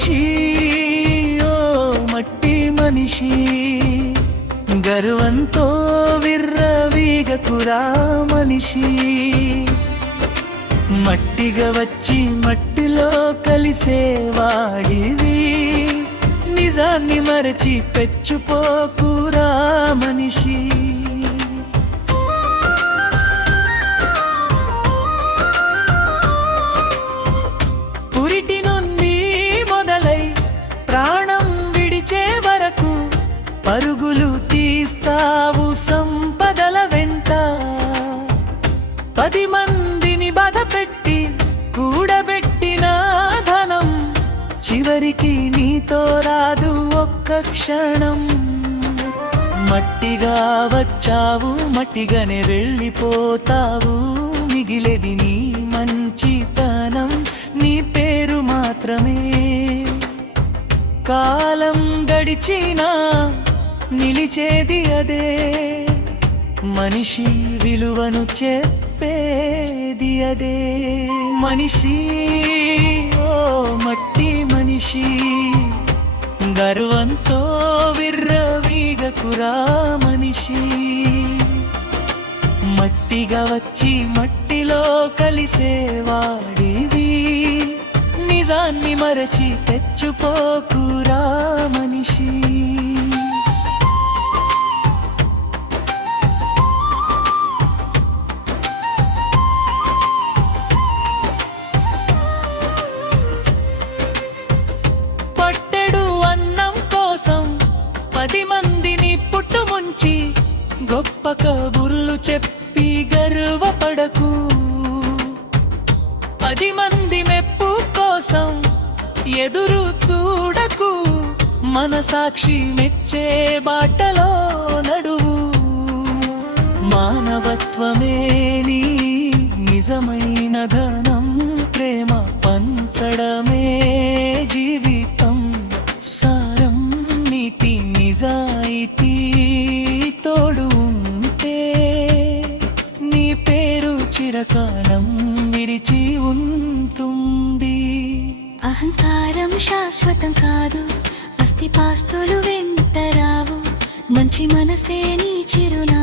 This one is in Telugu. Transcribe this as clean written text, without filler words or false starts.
మనిషి ఓ మట్టి మనిషి గర్వంతో విర్రవీగకురా మనిషి మట్టిగా వచ్చి మట్టిలో కలిసేవాడివి నిజాన్ని మరచి పెచ్చుపోకురా మనిషి పురిటి నుండి మొదలై ప్రాణం విడిచే వరకు పరుగులు తీస్తావు సంపదల వెంట 10 మందిని బాధపెట్టి కూడబెట్టిన ధనం చివరికి నీతో రాదు ఒక్క క్షణం మట్టిగా వచ్చావు మట్టిగానే వెళ్ళిపోతావు మిగిలేది నీ మంచితనం నీ పేరు మాత్రమే కాలం గడిచినా నిలిచేది అదే మనిషి విలువను చెప్పేది అదే మనిషి ఓ మట్టి మనిషి గర్వంతో విర్రవీగకురా మనిషి మట్టిగా వచ్చి మట్టిలో కలిసేవాడివి నిజాన్ని మరచి తెచ్చుపోకురా మనిషి పట్టెడు అన్నం కోసం 10 మందిని పుట్టుముంచి గొప్ప కబుర్లు చెప్పి గర్వపడకు 10 మంది మెప్పు కోసం ఎదురు చూడకు మనసాక్షి మెచ్చే బాటలో నడువు మానవత్వమే నీ నిజమైన ధనం ప్రేమ పంచడమే జీవితం సారం నీతి నిజాయితీ తోడు ఉంటే నీ పేరు చిరకాలం విరిచి ఉంటుంది అహంకారం శాశ్వతం కాదు ఆస్తిపాస్తులు వెంట రావు మంచి మనసే నీ చిరునా